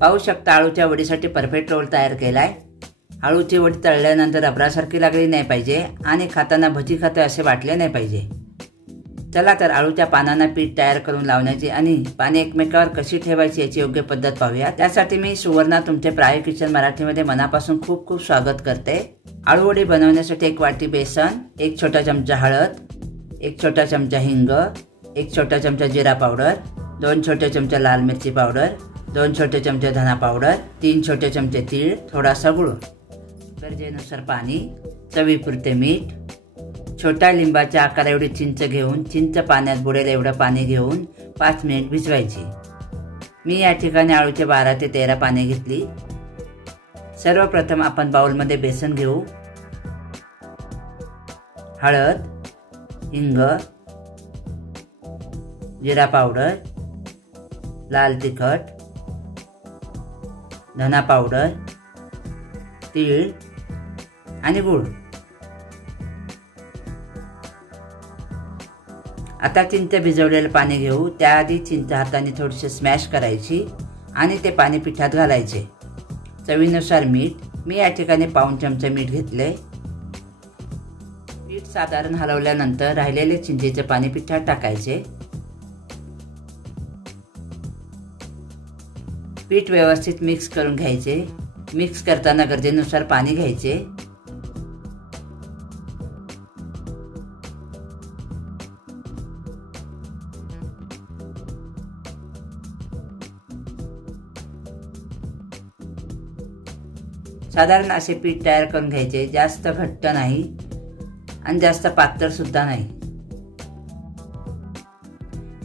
पाहू शकता आळूच्या वडीसाठी perfect role तयार केलाय। आळूची वडी तळल्यानंतर रबरासारखी लागली नाही पाहिजे आणि खाताना भजी खाते असे वाटले नाही पाहिजे। चला तर आळूच्या पानांना पीठ तयार करून लावण्याची आणि पाने एकमेकावर कशी ठेवायची याची योग्य पद्धत पाहूया। त्यासाठी मी सुवर्णा तुमचे प्रायकिचन मराठीमध्ये मनापासून खूप खूप स्वागत करते। आळू वडी बनवण्यासाठी 1 वाटी बेसन, 1 छोटा चमचा हळद, 1 छोटा चमचा हिंग, 1 छोटा चमचा जिरा पावडर, 2 छोटे चमचे लाल मिरची पावडर, 2 छोटे चमचे धना पावडर, 3 छोटे चमचे तीळ, थोडासा गुळ, गरजेनुसार पाणी, चवीपुरते मीठ, छोट्या लिंबाच्या आकार एवढी चिंच घेऊन चिंच पाण्यात बुडेल एवढं पाणी घेऊन 5 मिनिट भिजवायची। मी या ठिकाणी आळूचे 12 ते 13 पाने घेतली। सर्वप्रथम आपण बाउलमध्ये बेसन घेऊ, हळद, हिंग, जिरा पावडर, लाल तिखट, धना पावडर, तीळ आणि गूळ। आता चिंच भिजवलेले पाणी घेऊ। त्याआधी चिंच हाताने थोडीशी स्मॅश करायची आणि ते पाणी पिठात घालायचे। चवीनुसार मीठ, मी या ठिकाणी पाऊण चमचा मीठ घेतले। पीठ साधारण हलवल्यानंतर राहिलेले चिंचेचे पाणी पिठात टाकायचे। पीठ व्यवस्थित मिक्स करून घ्यायचे। मिक्स करताना गरजेनुसार पाणी घ्यायचे। साधारण असे पीठ तयार करून घ्यायचे, जास्त घट्ट नाही आणि जास्त पातळ सुद्धा नाही।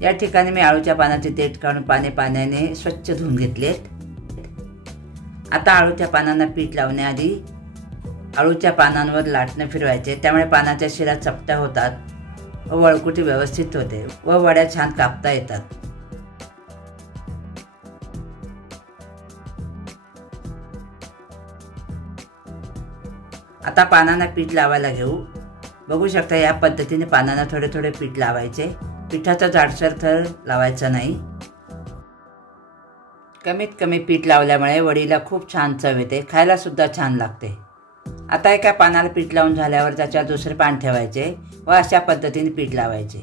या ठिकाणी मी आळूच्या पानाचे देठ काढून पाण्याने स्वच्छ धुवून घेतलेत। आता आळूच्या पानांना पीठ लावण्याआधी आळूच्या पानांवर लाटणं फिरवायचे, त्यामुळे पानाच्या शिरा चपट्या होतात व वळकुटी व्यवस्थित होते व वड्या छान कापता येतात। आता पानांना पीठ लावायला घेऊ। बघू शकता या पद्धतीने पानांना थोडे थोडे पीठ लावायचे। पिठाचा जाडसर थर लावायचा नाही। कमीत कमी पीठ लावल्यामुळे वडीला खूप छान चव येते, खायला सुद्धा छान लागते। आता एका पानाला पीठ लावून झाल्यावर त्याच्यावर दुसरे पान ठेवायचे व अशा पद्धतीने पीठ लावायचे।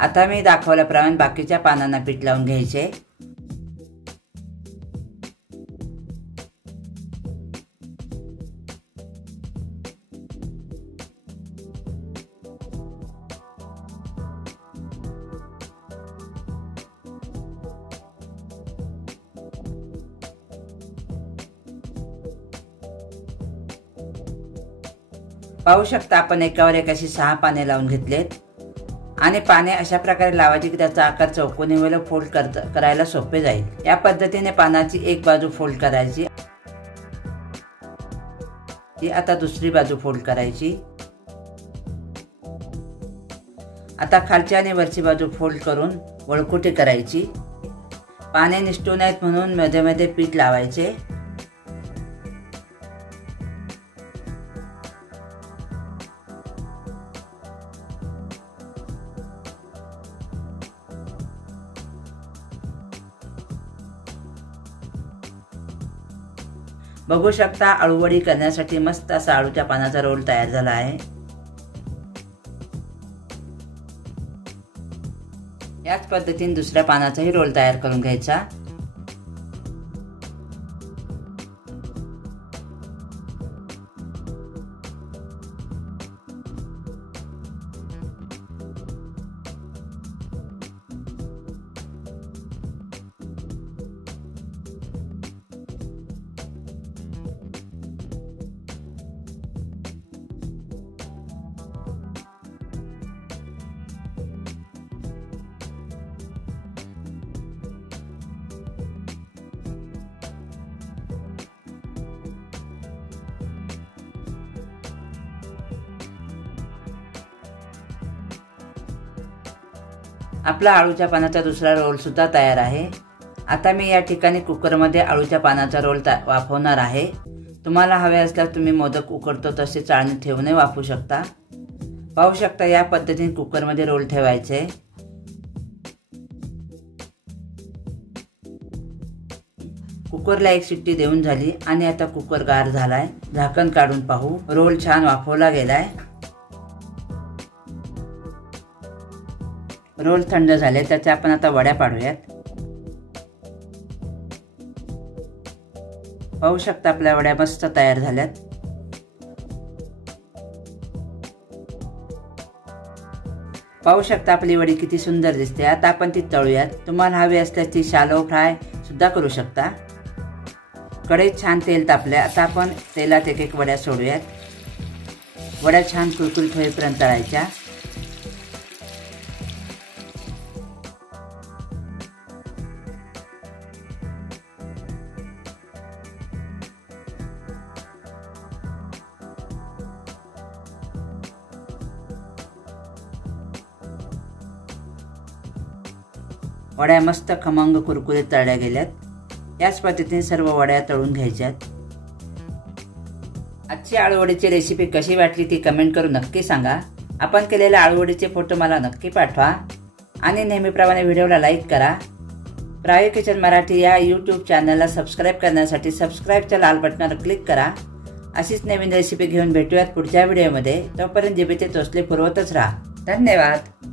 आता मी दाखवल्याप्रमाणे बाकीच्या पानांना पीठ लावून घ्यायचे। पाहू शकता आपण एकावर एक अशी 6 पाने लावून घेतलेत आणि पाने अशा प्रकारे लावायची की त्याचा आकार चौकोनी व फोल्ड करायला सोपे जाईल। या पद्धतीने पानाची एक बाजू फोल्ड करायची, आता दुसरी बाजू फोल्ड करायची। आता खालची आणि वरची बाजू फोल्ड करून वळकुटी करायची। पाने निसटू नयेत म्हणून मध्ये मध्ये पीठ लावायचे। बघू शकता आळू वडी करण्यासाठी मस्त असा आळूच्या पानाचा रोल तयार झाला आहे। याच पद्धतीने दुसऱ्या पानाचाही रोल तयार करून घ्यायचा। आपला आळूच्या पानाचा दुसरा रोल सुद्धा तयार आहे। आता मी या ठिकाणी कुकरमध्ये आळूच्या पानाचा रोल वाफवणार आहे। तुम्हाला हवे असल्यास तुम्ही मोदक उकडतो तसे चाळणी ठेवून वाफवू शकता। पाहू शकता या पद्धतीने कुकरमध्ये रोल ठेवायचे। कुकरला एक शिट्टी देऊन झाली आणि आता कुकर गार झालाय। झाकण काढून पाहू, रोल छान वाफवला गेलाय। रोल थंड झाले, त्याच्या आपण आता वड्या पाडूयात। पाहू शकता आपल्या वड्या मस्त तयार झाल्यात। पाहू शकता आपली वडी किती सुंदर दिसते। आता आपण ती तळूयात। तुम्हाला हवी असल्यास ती शॅलो फ्राय सुद्धा करू शकता। कढईत छान तेल तापले, आता आपण तेलात एक एक वड्या सोडूयात। वड्या छान कुरकुरीत होईपर्यंत तळायच्या। वड्या मस्त खमंग कुरकुरीत तळल्या गेल्यात। याच पद्धतीने सर्व वड्या तळून घ्यायच्यात। आजची आळू वडीची रेसिपी कशी वाटली ती कमेंट करून नक्की सांगा। आपण केलेल्या आळू वडीचे फोटो मला नक्की पाठवा आणि नेहमीप्रमाणे व्हिडिओला लाईक करा। प्रयोकिचन मराठी या यूट्यूब चॅनलला सबस्क्राईब करण्यासाठी सबस्क्राईबच्या लाल बटनावर क्लिक करा। अशीच नवीन रेसिपी घेऊन भेटूयात पुढच्या व्हिडिओमध्ये। तोपर्यंत जिभेचे चोचले पुरवतच राहा। धन्यवाद।